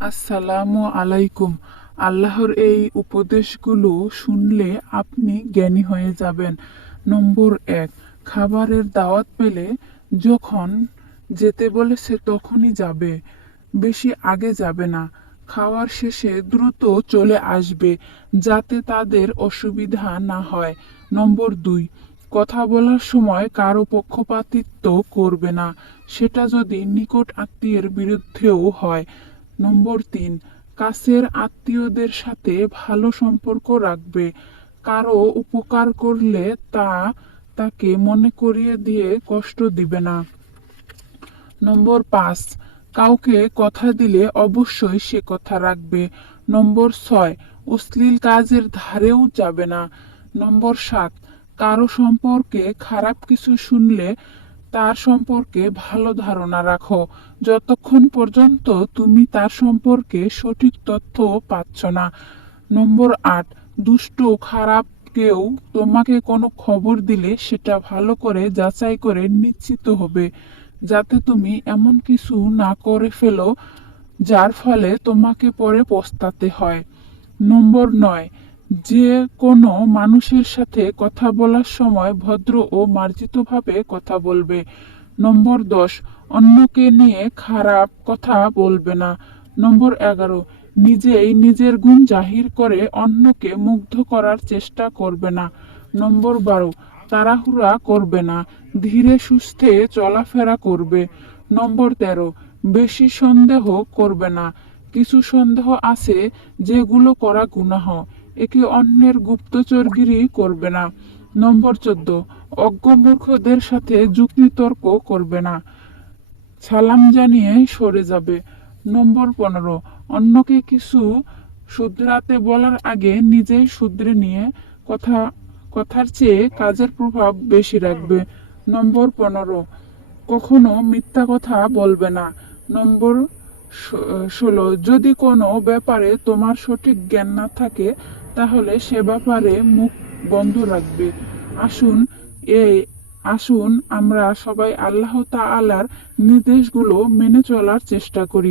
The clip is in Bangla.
আসসালামু আলাইকুম। আল্লাহর এই উপদেশগুলো শুনলে আপনি জ্ঞানী হয়ে যাবেন। নম্বর এক, খাবারের দাওয়াত পেলে যখন যেতে বলেছে তখনই যাবে। বেশি আগে যাবে না। খাওয়ার শেষে দ্রুত চলে আসবে যাতে তাদের অসুবিধা না হয়। নম্বর দুই, কথা বলার সময় কারও পক্ষপাতিত্ব করবে না। সেটা যদি নিকট আত্মীয়ের বিরুদ্ধেও হয় নম্বর তিন, কাছের আত্মীয়দের সাথে ভালো সম্পর্ক রাখবে। কারও উপকার করলে তা তাকে মনে করিয়ে দিয়ে কষ্ট দিবে না। নম্বর পাঁচ, কাউকে কথা দিলে অবশ্যই সে কথা রাখবে। নম্বর ছয়, অশ্লীল কাজের ধারেও যাবে না। নম্বর সাত, কারও সম্পর্কে খারাপ কিছু শুনলে তার সম্পর্কে ভালো ধারণা রাখো। যতক্ষণ পর্যন্ত তুমি তার সম্পর্কে সঠিক তথ্য পাচ্ছ না। নম্বর আট, দুষ্ট খারাপ কেউ তোমাকে কোনো খবর দিলে সেটা ভালো করে যাচাই করে নিশ্চিত হবে। যাতে তুমি এমন কিছু না করে ফেলো, যার ফলে তোমাকে পরে পস্তাতে হয়। নম্বর নয় যে কোনো মানুষের সাথে কথা বলার সময় ভদ্র ও মার্জিতভাবে কথা বলবে। নম্বর দশ, অন্যকে নিয়ে খারাপ কথা বলবে না। নম্বর এগারো, নিজেই নিজের গুণ জাহির করে অন্যকে মুগ্ধ করার চেষ্টা করবে না। নম্বর বারো, তাড়াহুড়া করবে না, ধীরে সুস্থে চলাফেরা করবে। নম্বর তেরো, বেশি সন্দেহ করবে না। কিছু সন্দেহ আছে যেগুলো করা গুনাহ। একে অন্যের গুপ্তচরগিরি করবে না। নম্বর চোদ্দ অজ্ঞ মূর্খদের সাথে যুক্তিতর্ক করবে না। সালাম জানিয়ে সরে যাবে। নম্বর পনেরো, অন্যকে কিছু শুধরাতে বলার আগে নিজেই শুধরে নিয়ে কথা, কথার চেয়ে কাজের প্রভাব বেশি রাখবে। নম্বর পনেরো, কখনো মিথ্যা কথা বলবে না। নম্বর ষোলো যদি কোনো ব্যাপারে তোমার সঠিক জ্ঞান না থাকে, তাহলে সে ব্যাপারে মুখ বন্ধ রাখবে। আসুন, এই, আসুন আমরা সবাই আল্লাহ তাআলার নির্দেশগুলো মেনে চলার চেষ্টা করি।